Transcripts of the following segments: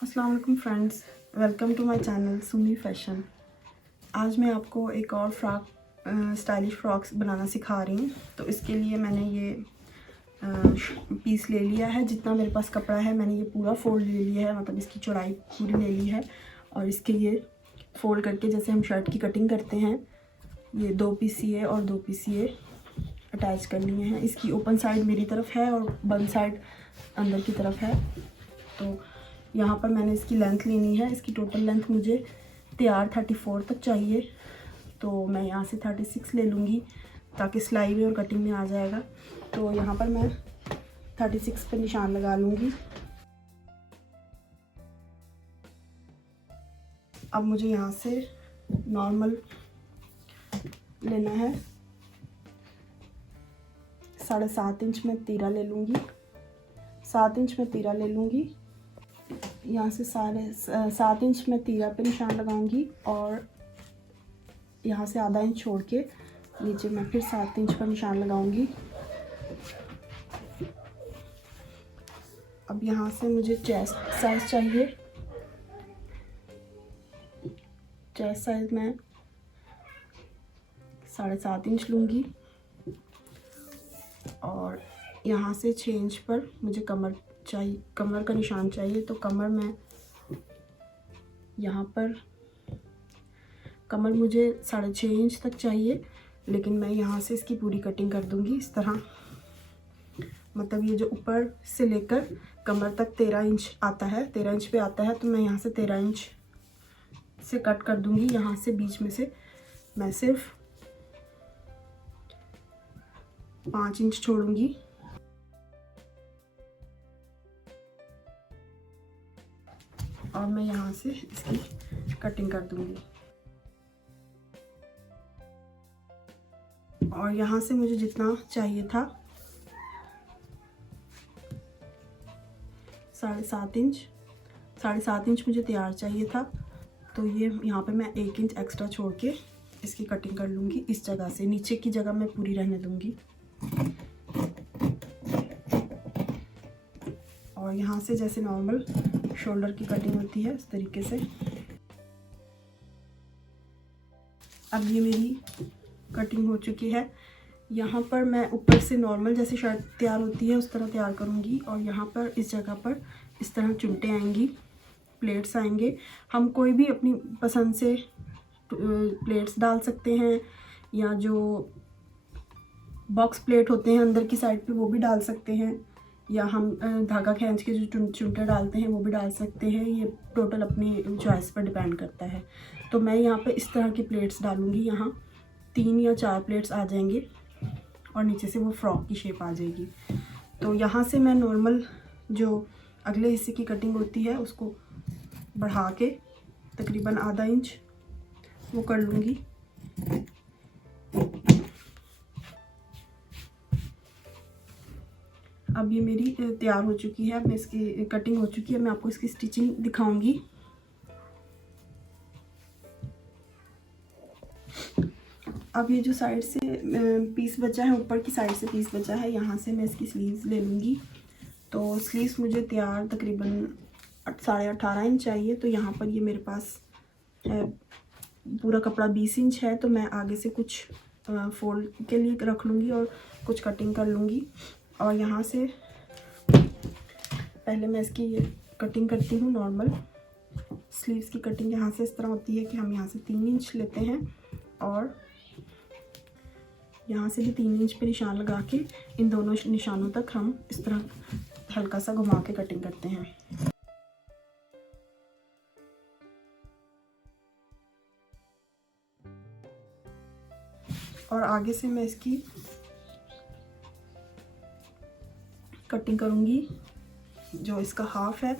अस्सलाम वालेकुम friends, welcome to my channel Sumi fashion. आज मैं आपको एक और स्टाइलिश फ्रॉक्स बनाना सिखा रही हूँ। तो इसके लिए मैंने ये पीस ले लिया है। जितना मेरे पास कपड़ा है मैंने ये पूरा फोल्ड ले लिया है, मतलब इसकी चौड़ाई पूरी ले ली है। और इसके ये फोल्ड करके जैसे हम शर्ट की कटिंग करते हैं, ये 2 पीस ये और 2 पीस ये अटैच कर लिए हैं। इसकी ओपन साइड मेरी तरफ है और बंद साइड अंदर की तरफ है। तो यहाँ पर मैंने इसकी लेंथ लेनी है। इसकी टोटल लेंथ मुझे तैयार 34 तक चाहिए, तो मैं यहाँ से 36 ले लूँगी ताकि सिलाई में और कटिंग में आ जाएगा। तो यहाँ पर मैं 36 पे निशान लगा लूँगी। अब मुझे यहाँ से नॉर्मल लेना है। 7.5 इंच में तीरा ले लूँगी, 7 इंच में तीरा ले लूँगी। यहाँ से 7 इंच में तीरा पे निशान लगाऊंगी और यहाँ से आधा इंच छोड़ के नीचे मैं फिर 7 इंच पर निशान लगाऊंगी। अब यहाँ से मुझे चेस्ट साइज चाहिए। चेस्ट साइज मैं 7.5 इंच लूँगी और यहाँ से 6 इंच पर मुझे कमर का निशान चाहिए। तो कमर में यहाँ पर कमर मुझे 6.5 इंच तक चाहिए, लेकिन मैं यहाँ से इसकी पूरी कटिंग कर दूँगी इस तरह। मतलब ये जो ऊपर से लेकर कमर तक 13 इंच आता है, 13 इंच पे आता है, तो मैं यहाँ से 13 इंच से कट कर दूँगी। यहाँ से बीच में से मैं सिर्फ 5 इंच छोड़ूंगी। और मैं यहाँ से इसकी कटिंग कर दूँगी। और यहाँ से मुझे जितना चाहिए था 7.5 इंच मुझे तैयार चाहिए था, तो ये यहाँ पे मैं 1 इंच एक्स्ट्रा छोड़ के इसकी कटिंग कर लूँगी। इस जगह से नीचे की जगह मैं पूरी रहने दूँगी। और यहाँ से जैसे नॉर्मल शोल्डर की कटिंग होती है इस तरीके से। अब ये मेरी कटिंग हो चुकी है। यहाँ पर मैं ऊपर से नॉर्मल जैसे शर्ट तैयार होती है उस तरह तैयार करूँगी। और यहाँ पर इस जगह पर इस तरह चुनटे आएंगी, प्लेट्स आएंगे। हम कोई भी अपनी पसंद से प्लेट्स डाल सकते हैं, या जो बॉक्स प्लेट होते हैं अंदर की साइड पे वो भी डाल सकते हैं, या हम धागा खींच के जो चुनटे डालते हैं वो भी डाल सकते हैं। ये टोटल अपनी चॉइस पर डिपेंड करता है। तो मैं यहाँ पे इस तरह की प्लेट्स डालूँगी। यहाँ 3 या 4 प्लेट्स आ जाएंगे और नीचे से वो फ्रॉक की शेप आ जाएगी। तो यहाँ से मैं नॉर्मल जो अगले हिस्से की कटिंग होती है उसको बढ़ा के तकरीबन आधा इंच वो कर लूँगी। अब ये मेरी तैयार हो चुकी है। मैं इसकी कटिंग हो चुकी है। मैं आपको इसकी स्टिचिंग दिखाऊंगी। अब ये जो साइड से पीस बचा है, ऊपर की साइड से पीस बचा है, यहाँ से मैं इसकी स्लीव्स ले लूँगी। तो स्लीव्स मुझे तैयार तकरीबन 18.5 इंच चाहिए। तो यहाँ पर ये मेरे पास है पूरा कपड़ा 20 इंच है, तो मैं आगे से कुछ फोल्ड के लिए रख लूँगी और कुछ कटिंग कर लूँगी। और यहाँ से पहले मैं इसकी ये कटिंग करती हूँ। नॉर्मल स्लीव्स की कटिंग यहाँ से इस तरह होती है कि हम यहाँ से 3 इंच लेते हैं और यहाँ से भी 3 इंच पे निशान लगा के इन दोनों निशानों तक हम इस तरह हल्का सा घुमा के कटिंग करते हैं। और आगे से मैं इसकी कटिंग करूँगी। जो इसका हाफ है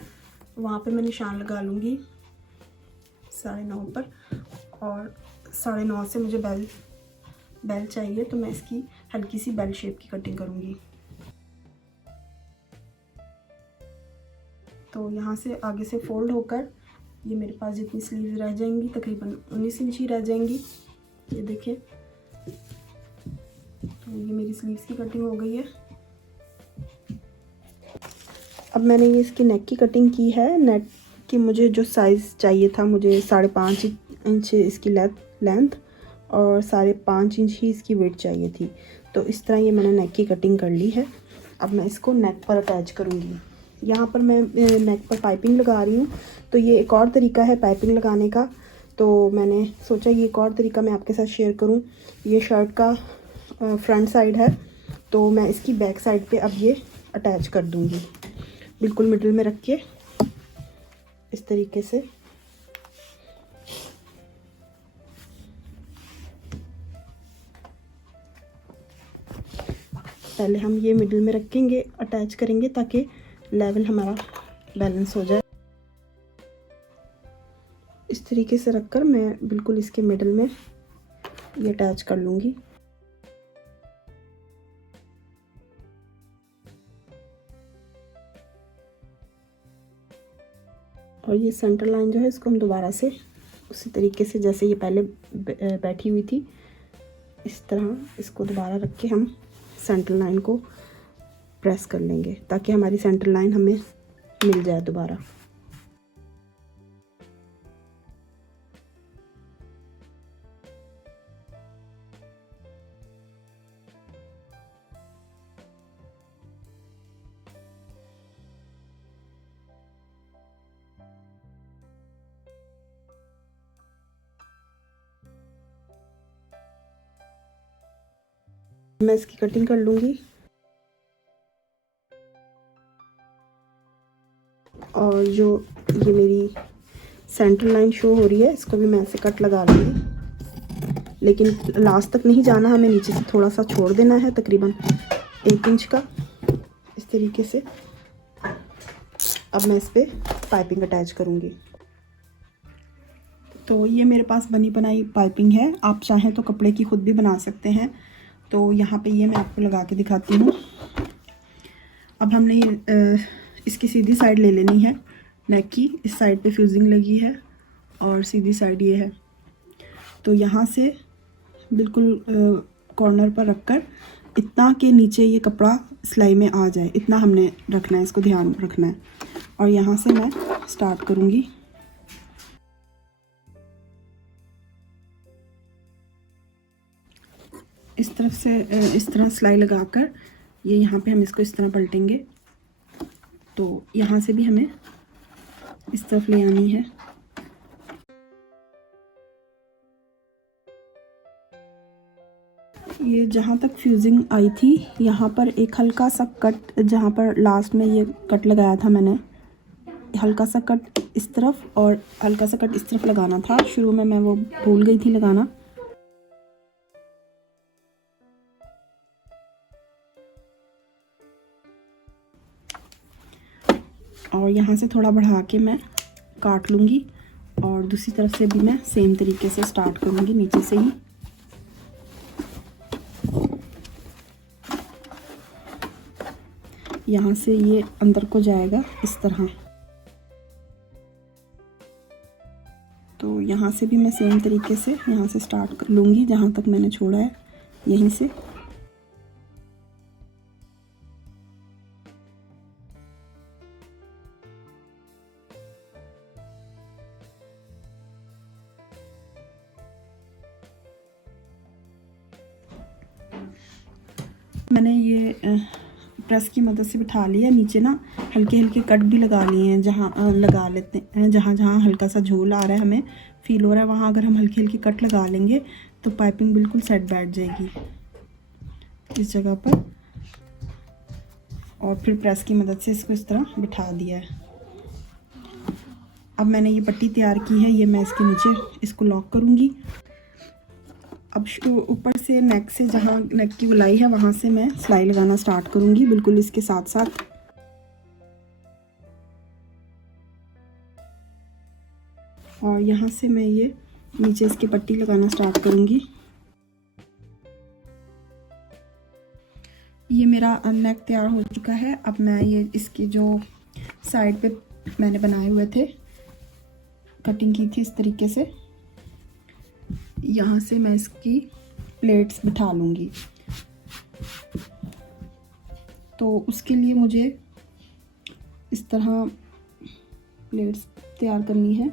वहाँ पे मैं निशान लगा लूँगी 9.5 पर। और 9.5 से मुझे बेल चाहिए, तो मैं इसकी हल्की सी बेल शेप की कटिंग करूँगी। तो यहाँ से आगे से फोल्ड होकर ये मेरे पास जितनी स्लीव्स रह जाएंगी तकरीबन 19 इंच ही रह जाएंगी। ये देखिए, तो ये मेरी स्लीव्स की कटिंग हो गई है। अब मैंने ये इसकी नेक की कटिंग की है। कि मुझे जो साइज़ चाहिए था, मुझे 5.5 इंच इसकी लेंथ और 5.5 इंच ही इसकी वेट चाहिए थी। तो इस तरह ये मैंने नेक की कटिंग कर ली है। अब मैं इसको नेक पर अटैच करूँगी। यहाँ पर मैं नेक पर पाइपिंग लगा रही हूँ। तो ये एक और तरीका है पाइपिंग लगाने का, तो मैंने सोचा ये एक और तरीका मैं आपके साथ शेयर करूँ। ये शर्ट का फ्रंट साइड है, तो मैं इसकी बैक साइड पे अब ये अटैच कर दूँगी, बिल्कुल मिडिल में रख के इस तरीके से। पहले हम ये मिडिल में रखेंगे, अटैच करेंगे ताकि लेवल हमारा बैलेंस हो जाए। इस तरीके से रखकर मैं बिल्कुल इसके मिडिल में ये अटैच कर लूँगी। और ये सेंटर लाइन जो है इसको हम दोबारा से उसी तरीके से जैसे ये पहले बैठी हुई थी, इस तरह इसको दोबारा रख के हम सेंटर लाइन को प्रेस कर लेंगे ताकि हमारी सेंटर लाइन हमें मिल जाए दोबारा। मैं इसकी कटिंग कर लूँगी और जो ये मेरी सेंटर लाइन शो हो रही है इसको भी मैं ऐसे कट लगा लूँगी, लेकिन लास्ट तक नहीं जाना, हमें नीचे से थोड़ा सा छोड़ देना है, तकरीबन 1 इंच का, इस तरीके से। अब मैं इस पर पाइपिंग अटैच करूँगी। तो ये मेरे पास बनी बनाई पाइपिंग है, आप चाहें तो कपड़े की खुद भी बना सकते हैं। तो यहाँ पे ये मैं आपको लगा के दिखाती हूँ। अब हमने इसकी सीधी साइड ले लेनी है नेक की, इस साइड पे फ्यूजिंग लगी है और सीधी साइड ये है। तो यहाँ से बिल्कुल कॉर्नर पर रखकर इतना के नीचे ये कपड़ा सिलाई में आ जाए, इतना हमने रखना है, इसको ध्यान रखना है। और यहाँ से मैं स्टार्ट करूँगी। इस तरफ से इस तरह सिलाई लगाकर ये यहाँ पे हम इसको इस तरह पलटेंगे, तो यहाँ से भी हमें इस तरफ ले आनी है। ये जहाँ तक फ्यूजिंग आई थी यहाँ पर एक हल्का सा कट, जहाँ पर लास्ट में ये कट लगाया था मैंने, हल्का सा कट इस तरफ और हल्का सा कट इस तरफ लगाना था। शुरू में मैं वो भूल गई थी लगाना। और यहाँ से थोड़ा बढ़ा के मैं काट लूँगी और दूसरी तरफ से भी मैं सेम तरीके से स्टार्ट करूँगी नीचे से ही। यहाँ से ये अंदर को जाएगा इस तरह। तो यहाँ से भी मैं सेम तरीके से यहाँ से स्टार्ट कर लूँगी, जहाँ तक मैंने छोड़ा है यहीं से। मैंने ये प्रेस की मदद से बिठा लिया। नीचे ना हल्के हल्के कट भी लगा लिए हैं, जहाँ लगा लेते हैं, जहाँ जहाँ हल्का सा झोल आ रहा है, हमें फील हो रहा है, वहाँ अगर हम हल्के हल्के कट लगा लेंगे तो पाइपिंग बिल्कुल सेट बैठ जाएगी इस जगह पर। और फिर प्रेस की मदद से इसको इस तरह बिठा दिया है। अब मैंने ये पट्टी तैयार की है, ये मैं इसके नीचे इसको लॉक करूँगी। अब ऊपर से नेक से, जहाँ नेक की गोलाई है वहाँ से मैं सिलाई लगाना स्टार्ट करूँगी, बिल्कुल इसके साथ साथ। और यहाँ से मैं ये नीचे इसकी पट्टी लगाना स्टार्ट करूँगी। ये मेरा नेक तैयार हो चुका है। अब मैं ये इसकी जो साइड पे मैंने बनाए हुए थे, कटिंग की थी इस तरीके से, यहाँ से मैं इसकी प्लेट्स बिठा लूँगी। तो उसके लिए मुझे इस तरह प्लेट्स तैयार करनी है।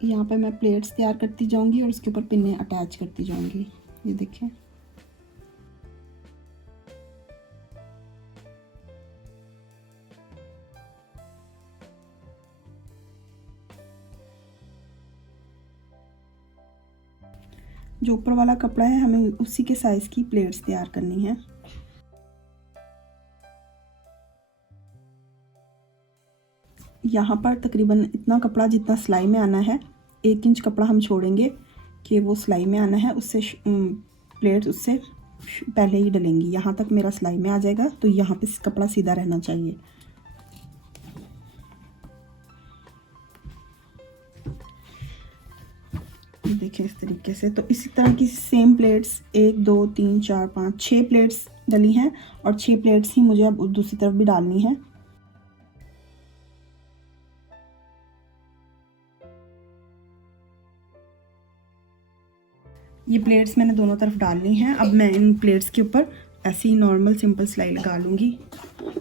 यहाँ पर मैं प्लेट्स तैयार करती जाऊंगी और उसके ऊपर पिन्ने अटैच करती जाऊंगी। ये देखें, जो ऊपर वाला कपड़ा है हमें उसी के साइज की प्लेट्स तैयार करनी है। यहाँ पर तकरीबन इतना कपड़ा जितना सिलाई में आना है, 1 इंच कपड़ा हम छोड़ेंगे कि वो सिलाई में आना है, उससे प्लेट्स उससे पहले ही डलेंगी। यहाँ तक मेरा सिलाई में आ जाएगा, तो यहाँ पे कपड़ा सीधा रहना चाहिए। देखिए इस तरीके से। तो इसी तरह की सेम प्लेट्स 1 2 3 4 5 6 प्लेट्स डली हैं और 6 प्लेट्स ही मुझे अब दूसरी तरफ भी डालनी है। ये प्लेट्स मैंने दोनों तरफ डालनी हैं। अब मैं इन प्लेट्स के ऊपर ऐसी नॉर्मल सिंपल सिलाई लगा लूँगी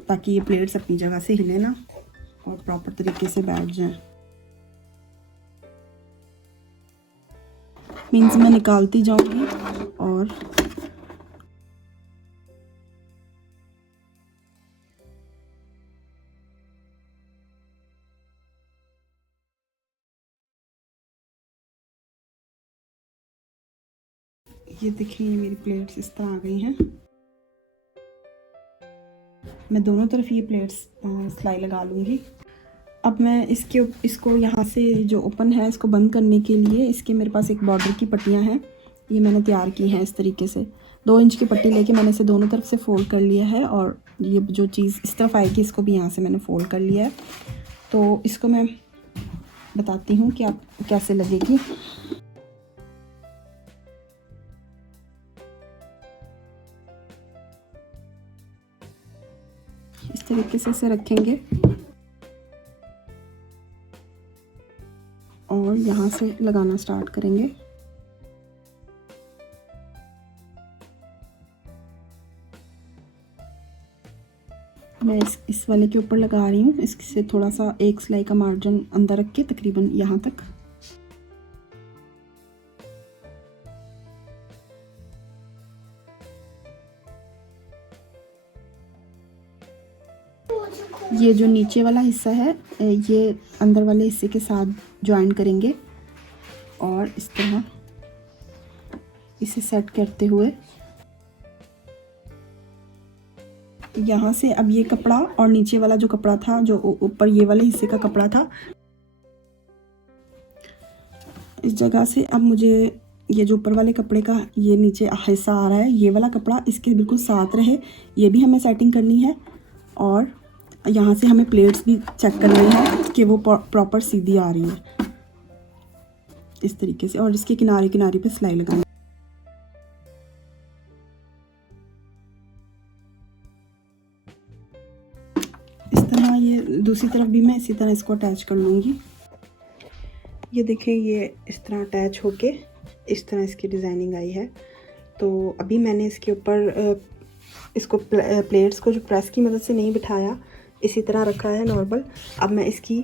ताकि ये प्लेट्स अपनी जगह से हिले ना और प्रॉपर तरीके से बैठ जाएं। मीन्स मैं निकालती जाऊंगी और ये देखिए मेरी प्लेट्स इस तरह आ गई हैं। मैं दोनों तरफ ये प्लेट्स सिलाई लगा लूँगी। अब मैं इसको यहाँ से जो ओपन है इसको बंद करने के लिए इसके मेरे पास एक बॉर्डर की पट्टियाँ हैं, ये मैंने तैयार की हैं इस तरीके से। 2 इंच की पट्टी लेके मैंने इसे दोनों तरफ से फोल्ड कर लिया है और ये जो चीज़ इस तरफ आएगी इसको भी यहाँ से मैंने फोल्ड कर लिया है। तो इसको मैं बताती हूँ कि आप कैसे लगेगी। इस तरीके से इसे रखेंगे और यहाँ से लगाना स्टार्ट करेंगे। मैं इस वाले के ऊपर लगा रही हूँ, इससे थोड़ा सा एक सिलाई का मार्जिन अंदर रख के तकरीबन यहाँ तक। ये जो नीचे वाला हिस्सा है ये अंदर वाले हिस्से के साथ ज्वाइन करेंगे और इस तरह इसे सेट करते हुए यहाँ से अब ये कपड़ा और नीचे वाला जो कपड़ा था, जो ऊपर ये वाले हिस्से का कपड़ा था, इस जगह से अब मुझे ये जो ऊपर वाले कपड़े का ये नीचे हिस्सा आ रहा है, ये वाला कपड़ा इसके बिल्कुल साथ रहे, ये भी हमें सेटिंग करनी है। और यहाँ से हमें प्लेट्स भी चेक करनी है कि वो प्रॉपर सीधी आ रही है इस तरीके से, और इसके किनारे किनारे पे सिलाई लगानी। इस तरह ये दूसरी तरफ भी मैं इसी तरह इसको अटैच कर लूँगी। ये देखें ये इस तरह अटैच होके इस तरह इसकी डिज़ाइनिंग आई है। तो अभी मैंने इसके ऊपर इसको प्लेट्स को जो प्रेस की मदद से नहीं बिठाया, इसी तरह रखा है नॉर्मल। अब मैं इसकी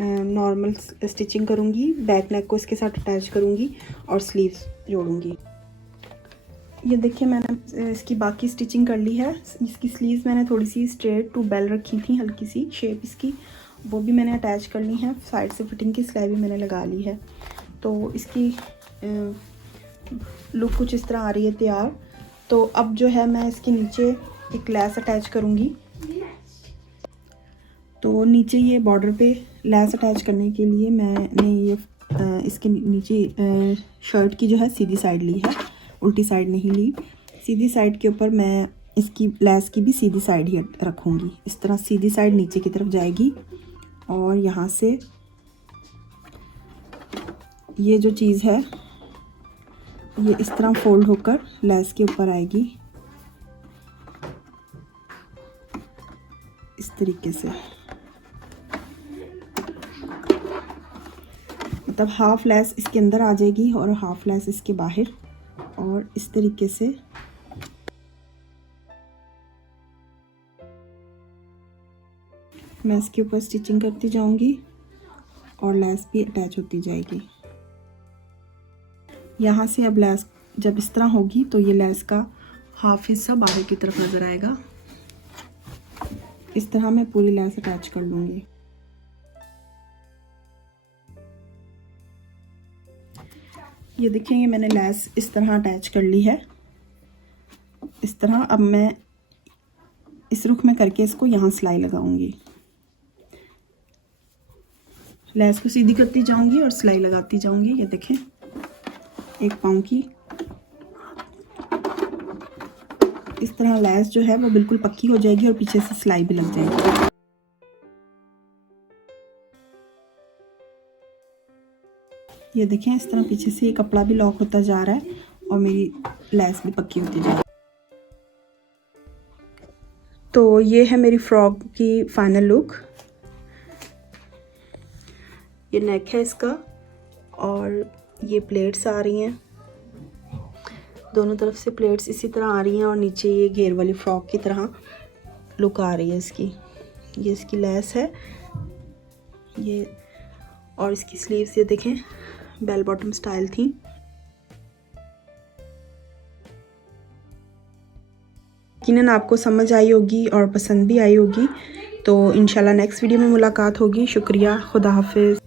नॉर्मल स्टिचिंग करूँगी, बैक नेक को इसके साथ अटैच करूँगी और स्लीव्स जोड़ूँगी। ये देखिए मैंने इसकी बाकी स्टिचिंग कर ली है। इसकी स्लीव्स मैंने थोड़ी सी स्ट्रेट टू बेल रखी थी, हल्की सी शेप इसकी, वो भी मैंने अटैच कर ली है। साइड से फिटिंग की सिलाई भी मैंने लगा ली है। तो इसकी लुक कुछ इस तरह आ रही है तैयार। तो अब जो है मैं इसके नीचे एक लैस अटैच करूँगी। तो नीचे ये बॉर्डर पे लैस अटैच करने के लिए मैंने ये इसके नीचे शर्ट की जो है सीधी साइड ली है, उल्टी साइड नहीं ली। सीधी साइड के ऊपर मैं इसकी लैस की भी सीधी साइड ही रखूँगी। इस तरह सीधी साइड नीचे की तरफ जाएगी और यहाँ से ये जो चीज़ है ये इस तरह फोल्ड होकर लैस के ऊपर आएगी इस तरीके से। मतलब हाफ लैस इसके अंदर आ जाएगी और हाफ लैस इसके बाहर, और इस तरीके से मैं इसके ऊपर स्टिचिंग करती जाऊंगी और लेस भी अटैच होती जाएगी। यहाँ से अब लेस जब इस तरह होगी तो ये लेस का हाफ हिस्सा बाहर की तरफ नज़र आएगा। इस तरह मैं पूरी लेस अटैच कर लूँगी। ये देखिए, ये मैंने लेस इस तरह अटैच कर ली है। इस तरह अब मैं इस रुख में करके इसको यहाँ सिलाई लगाऊंगी। लेस को सीधी करती जाऊंगी और सिलाई लगाती जाऊंगी। ये देखें, एक पाँव की इस तरह लेस जो है वो बिल्कुल पक्की हो जाएगी और पीछे से सिलाई भी लग जाएगी। ये देखें, इस तरह पीछे से ये कपड़ा भी लॉक होता जा रहा है और मेरी लेस भी पक्की होती जा रही है। तो ये है मेरी फ्रॉक की फाइनल लुक। ये नेक है इसका और ये प्लेट्स आ रही हैं, दोनों तरफ से प्लेट्स इसी तरह आ रही हैं और नीचे ये घेर वाली फ्रॉक की तरह लुक आ रही है इसकी। ये इसकी लेस है ये, और इसकी स्लीव्स ये देखें बेल बॉटम स्टाइल थी। यकीनन आपको समझ आई होगी और पसंद भी आई होगी। तो इंशाल्लाह नेक्स्ट वीडियो में मुलाकात होगी। शुक्रिया, खुदा हाफिज़।